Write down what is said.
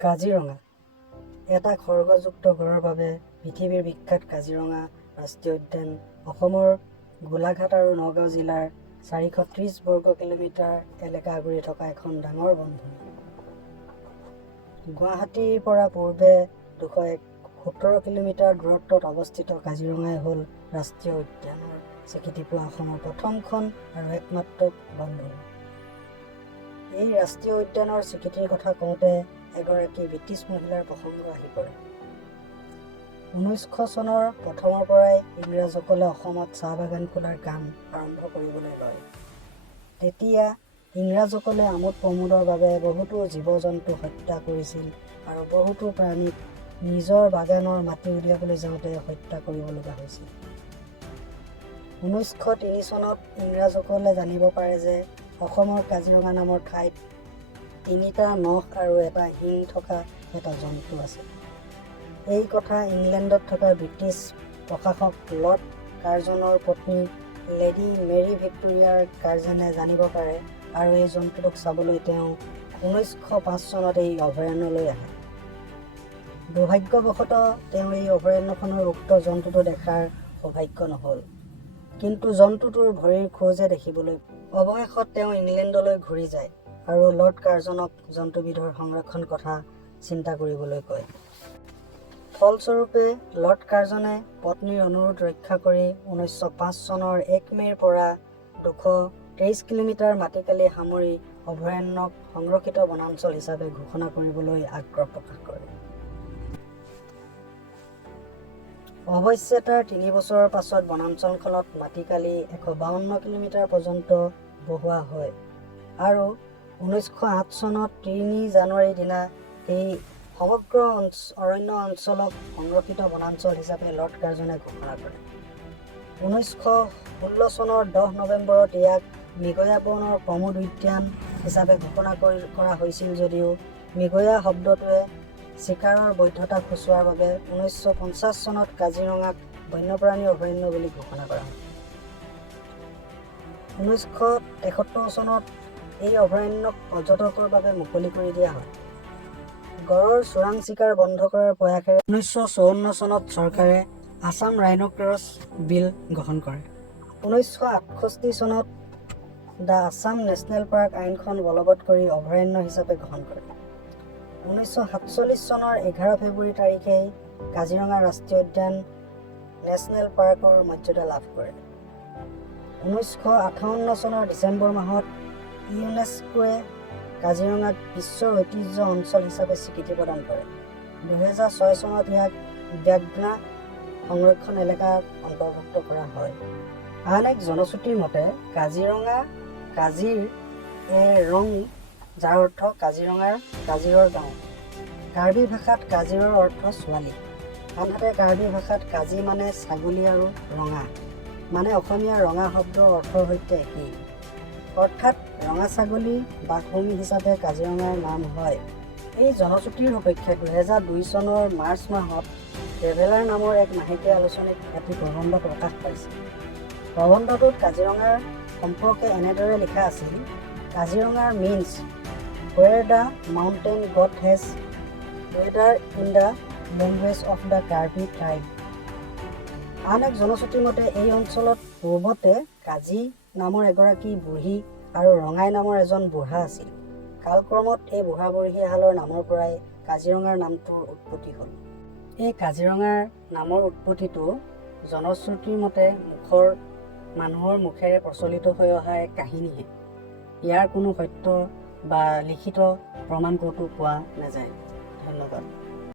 কাজিৰঙা এটা খড়গযুক্ত গড়ৰ বাবে পৃথিৱীৰ বিখ্যাত কাজিৰঙা ৰাষ্ট্ৰীয় উদ্যান অসমৰ গোলাঘাট আৰু নগাঁও জিলাৰ 430 বৰ্গ কিলোমিটাৰ এলেকা আগুৰি থকা এখন ডাঙৰ বনভূমি। গুৱাহাটীৰ পৰা পূৰ্বে 217 কিলোমিটাৰ দূৰত্বত অৱস্থিত কাজিৰঙাই হ'ল ৰাষ্ট্ৰীয় উদ্যানৰ স্বীকৃতি পোৱা অসমৰ প্ৰথমখন আৰু একমাত্ৰ বনভূমি। এই ৰাষ্ট্ৰীয় উদ্যানৰ স্বীকৃতিৰ কথা কওঁতে এগৰাকী ব্ৰিটিছ মহিলাৰ প্ৰসংগ আহি পৰে। 1900 চনৰ প্ৰথমৰ পৰাই ইংৰাজসকলে অসমত চাহ বাগান খোলাৰ কাম আৰম্ভ কৰিবলৈ লয়। তেতিয়া ইংৰাজসকলে আমোদ প্ৰমোদৰ বাবে বহুতো জীৱ জন্তু হত্যা কৰিছিল আৰু বহুতো প্ৰাণীক নিজৰ বাগানৰ মাটি উলিয়াবলৈ যাওঁতে হত্যা কৰিব লগা হৈছিল। 1903 চনত ইংৰাজসকলে জানিব পাৰে যে অসমৰ কাজিৰঙা নামৰ ঠাইত 3টা নখ আৰু এটা শিং থকা এটা জন্তু আছে। এই কথা ইংলেণ্ডত থকা ব্ৰিটিছ প্ৰশাসক লৰ্ড কাৰ্জনৰ পত্নী লেডী মেৰী ভিক্টোৰিয়াৰ কাৰ্জনে জানিব পাৰে আৰু এই জন্তুটোক চাবলৈ তেওঁ 1905 চনত এই অভয়াৰণ্যলৈ আহে। দুৰ্ভাগ্যবশতঃ তেওঁ এই অভয়াৰণ্যখনৰ উক্ত জন্তুটো দেখাৰ সৌভাগ্য নহ'ল, কিন্তু জন্তুটোৰ ভৰিৰ খোজে দেখিবলৈ অৱশেষত তেওঁ ইংলেণ্ডলৈ ঘূৰি যায় আৰু লৰ্ড কাৰ্জনক জন্তুবিধৰ সংৰক্ষণ কথা চিন্তা কৰিবলৈ কয়। ফলস্বৰূপে লৰ্ড কাৰ্জনে পত্নীৰ অনুৰোধ ৰক্ষা কৰি 1905 চনৰ 1 মে'ৰ পৰা 223 কিলোমিটাৰ মাটিকালি সামৰি অভয়াৰণ্যক সংৰক্ষিত বনাঞ্চল হিচাপে ঘোষণা কৰিবলৈ আগ্ৰহ প্ৰকাশ কৰে। অৱশ্যে তাৰ 3 বছৰৰ পাছত বনাঞ্চলখনত মাটিকালি 152 কিলোমিটাৰ পৰ্যন্ত বঢ়োৱা হয় আৰু 1908 চনত 3 জানুৱাৰীৰ দিনা এই সমগ্ৰ অৰণ্য অঞ্চলক সংৰক্ষিত বনাঞ্চল হিচাপে লৰ্ড কাৰ্জনে ঘোষণা কৰে। 1916 চনৰ 10 নৱেম্বৰত ইয়াক মৃগয়া বনৰ প্ৰমোদ উদ্যান হিচাপে ঘোষণা কৰা হৈছিল যদিও মৃগয়া শব্দটোৱে চিকাৰৰ বৈধতা সূচোৱাৰ বাবে 1950 চনত কাজিৰঙাক বন্যপ্ৰাণী অভয়াৰণ্য বুলি ঘোষণা কৰা হয়। 1973 চনত এই অভয়াৰণ্যক পৰ্যটকৰ বাবে মুকলি কৰি দিয়া হয়। গড়ৰ চোৰাং চিকাৰ বন্ধ কৰাৰ প্ৰয়াসেৰে 1954 চনত চৰকাৰে আছাম ৰাইন' ক্ৰছ বিল গ্ৰহণ কৰে। 1968 চনত দ্য আছাম নেশ্যনেল পাৰ্ক আইনখন বলবৎ কৰি অভয়াৰণ্য হিচাপে গ্ৰহণ কৰে। 1947 চনৰ 11 ফেব্ৰুৱাৰী তাৰিখেই কাজিৰঙা ৰাষ্ট্ৰীয় উদ্যান নেশ্যনেল পাৰ্কৰ মৰ্যাদা লাভ কৰে। 1958 চনৰ ডিচেম্বৰ মাহত ইউনেস্কোৱে কাজিৰঙাক বিশ্ব ঐতিহ্য অঞ্চল হিচাপে স্বীকৃতি প্ৰদান কৰে। 2006 চনত ইয়াক ব্যাঘ্ৰ সংৰক্ষণ এলেকাত অন্তৰ্ভুক্ত কৰা হয়। আন এক জনশ্ৰুতিৰ মতে কাজিৰঙা কাজিৰ ৰং, যাৰ অৰ্থ কাজিৰৰ গাঁও। কাৰ্বি ভাষাত কাজিৰৰ অৰ্থ ছোৱালী, আনহাতে কাৰ্বি ভাষাত কাজি মানে ছাগলী আৰু ৰঙা মানে অসমীয়া ৰঙা শব্দৰ অৰ্থৰ সৈতে একেই, অৰ্থাৎ ৰঙা ছাগলী বাসভূমি হিচাপে কাজিৰঙাৰ নাম হয়। এই জনশ্ৰুতিৰ সপক্ষে 2002 চনৰ মাৰ্চ মাহত ট্ৰেভেলাৰ নামৰ এক মাহেকীয়া আলোচনীত এটি প্ৰবন্ধ প্ৰকাশ পাইছিল। প্ৰবন্ধটোত কাজিৰঙাৰ সম্পৰ্কে এনেদৰে লিখা আছিল: কাজিৰঙাৰ means where the mountain god has weather in the language of the Karbi tribe। আন এক জনশ্ৰুতিৰ মতে এই অঞ্চলত পূৰ্বতে কাজি নামৰ এগৰাকী বুঢ়ী আৰু ৰঙাই নামৰ এজন বুঢ়া আছিল। কালক্ৰমত এই বুঢ়া বুঢ়ীহালৰ নামৰ পৰাই কাজিৰঙাৰ নামটোৰ উৎপত্তি হ'ল। এই কাজিৰঙাৰ নামৰ উৎপত্তিটো জনশ্ৰুতিৰ মতে মানুহৰ মুখেৰে প্ৰচলিত হৈ অহা এক কাহিনীহে। ইয়াৰ কোনো সত্য বা লিখিত প্ৰমাণ ক'তো পোৱা নাযায়। ধন্যবাদ।